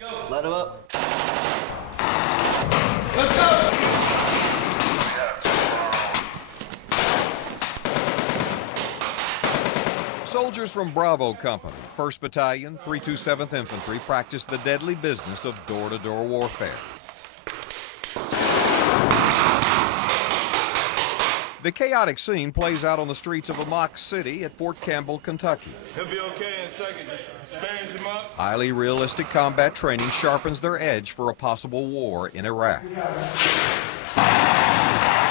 Let him up. Let's go! Soldiers from Bravo Company, 1st Battalion, 327th Infantry, practice the deadly business of door-to-door warfare. The chaotic scene plays out on the streets of a mock city at Fort Campbell, Kentucky. He'll be okay in a second. Just bandage him up. Highly realistic combat training sharpens their edge for a possible war in Iraq.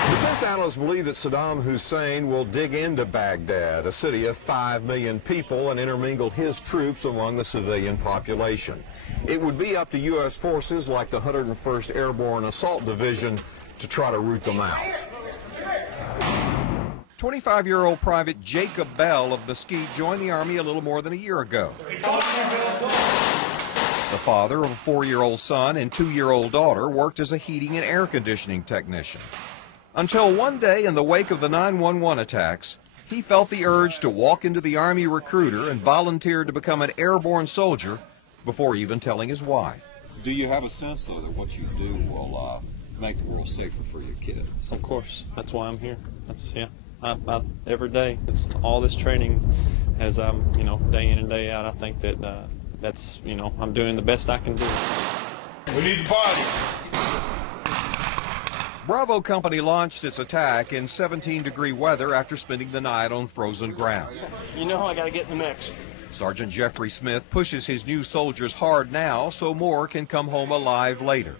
Defense analysts believe that Saddam Hussein will dig into Baghdad, a city of 5 million people, and intermingle his troops among the civilian population. It would be up to U.S. forces like the 101st Airborne Assault Division to try to root them out. 25-year-old Private Jacob Bell of Mesquite joined the Army a little more than a year ago. The father of a 4-year-old son and 2-year-old daughter worked as a heating and air conditioning technician. Until one day in the wake of the 9/11 attacks, he felt the urge to walk into the Army recruiter and volunteer to become an airborne soldier before even telling his wife. Do you have a sense, though, that what you do will make the world safer for your kids? Of course. That's why I'm here. That's, yeah. Every day, it's all this training as I'm, day in and day out. I think that that's, I'm doing the best I can do. We need the body. Bravo Company launched its attack in 17-degree weather after spending the night on frozen ground. You know I gotta get in the mix. Sergeant Jeffrey Smith pushes his new soldiers hard now so more can come home alive later.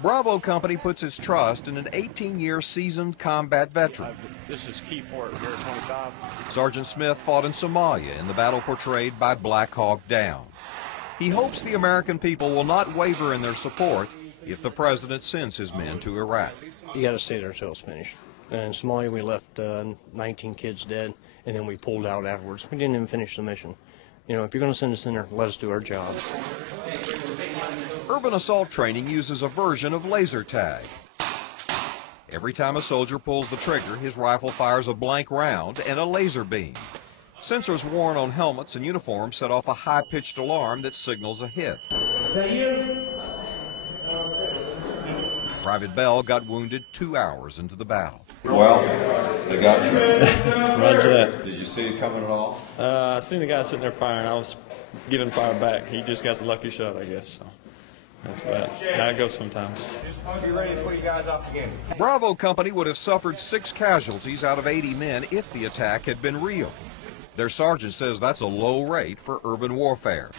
Bravo Company puts its trust in an 18-year seasoned combat veteran. This is key port here at 25. Sergeant Smith fought in Somalia in the battle portrayed by Black Hawk Down. He hopes the American people will not waver in their support if the president sends his men to Iraq. You got to stay there until it's finished. In Somalia, we left 19 kids dead, and then we pulled out afterwards. We didn't even finish the mission. If you're going to send us in there, let us do our job. Urban assault training uses a version of laser tag. Every time a soldier pulls the trigger, his rifle fires a blank round and a laser beam. Sensors worn on helmets and uniforms set off a high-pitched alarm that signals a hit. Is that you? Private Bell got wounded 2 hours into the battle. Well, they got you. Roger that. Did you see it coming at all? I seen the guy sitting there firing. I was giving fire back. He just got the lucky shot, I guess. So that's bad. How it goes sometimes. Just be ready to put you guys off again. Bravo Company would have suffered 6 casualties out of 80 men if the attack had been real. Their sergeant says that's a low rate for urban warfare.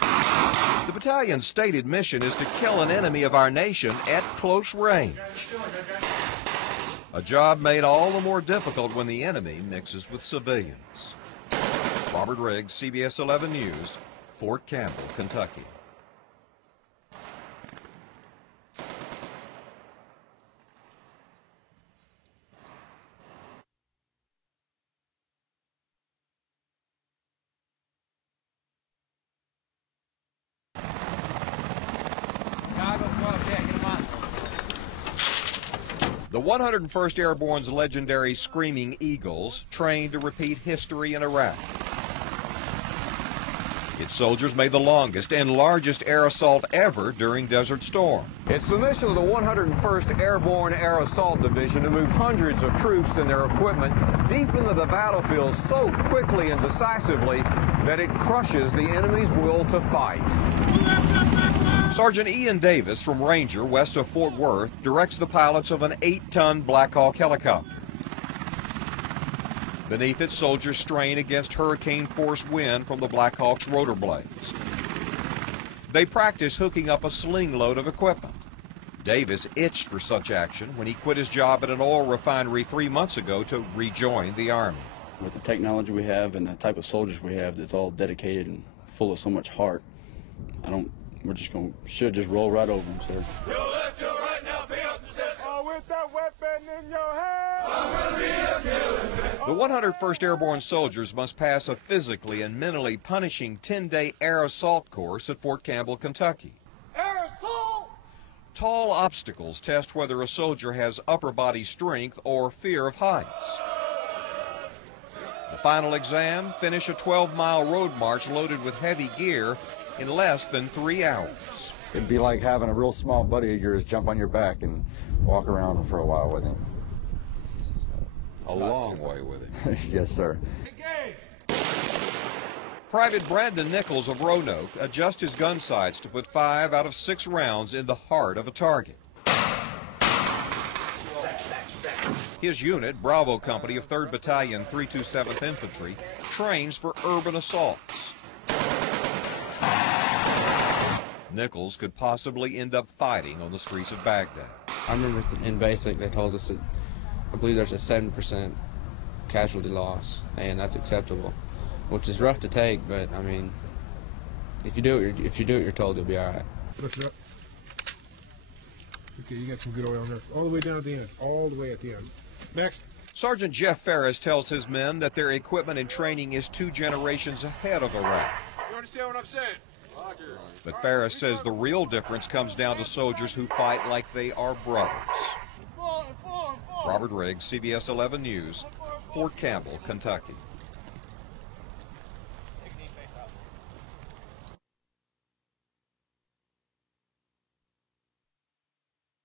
The battalion's stated mission is to kill an enemy of our nation at close range. A job made all the more difficult when the enemy mixes with civilians. Robert Riggs, CBS 11 News, Fort Campbell, Kentucky. The 101st Airborne's legendary Screaming Eagles trained to repeat history in Iraq. Its soldiers made the longest and largest air assault ever during Desert Storm. It's the mission of the 101st Airborne Air Assault Division to move hundreds of troops and their equipment deep into the battlefield so quickly and decisively that it crushes the enemy's will to fight. Sergeant Ian Davis from Ranger, west of Fort Worth, directs the pilots of an 8-ton Black Hawk helicopter. Beneath it, soldiers strain against hurricane-force wind from the Black Hawk's rotor blades. They practice hooking up a sling load of equipment. Davis itched for such action when he quit his job at an oil refinery 3 months ago to rejoin the Army. With the technology we have and the type of soldiers we have that's all dedicated and full of so much heart, we're just should just roll right over them, sir. Your left, your right, now be up the step. Oh, with that weapon in your hand. I'm gonna be a killer. The 101st Airborne soldiers must pass a physically and mentally punishing 10-day air assault course at Fort Campbell, Kentucky. Air assault! Tall obstacles test whether a soldier has upper body strength or fear of heights. The final exam, finish a 12-mile road march loaded with heavy gear in less than 3 hours. It'd be like having a real small buddy of yours jump on your back and walk around for a while with him. A long way with it. Yes, sir. Private Brandon Nichols of Roanoke adjusts his gun sights to put 5 out of 6 rounds in the heart of a target. His unit, Bravo Company of 3rd Battalion, 327th Infantry, trains for urban assaults. Nichols could possibly end up fighting on the streets of Baghdad. I remember in basic they told us that I believe there's a 7% casualty loss, and that's acceptable, which is rough to take, but I mean, if you do what you're told, you'll be all right. Lift it up. Okay, you got some good oil in there. All the way down at the end. All the way at the end. Next. Sergeant Jeff Ferris tells his men that their equipment and training is 2 generations ahead of Iraq. You understand what I'm saying? But Ferris says the real difference comes down to soldiers who fight like they are brothers. Robert Riggs, CBS 11 News, Fort Campbell, Kentucky.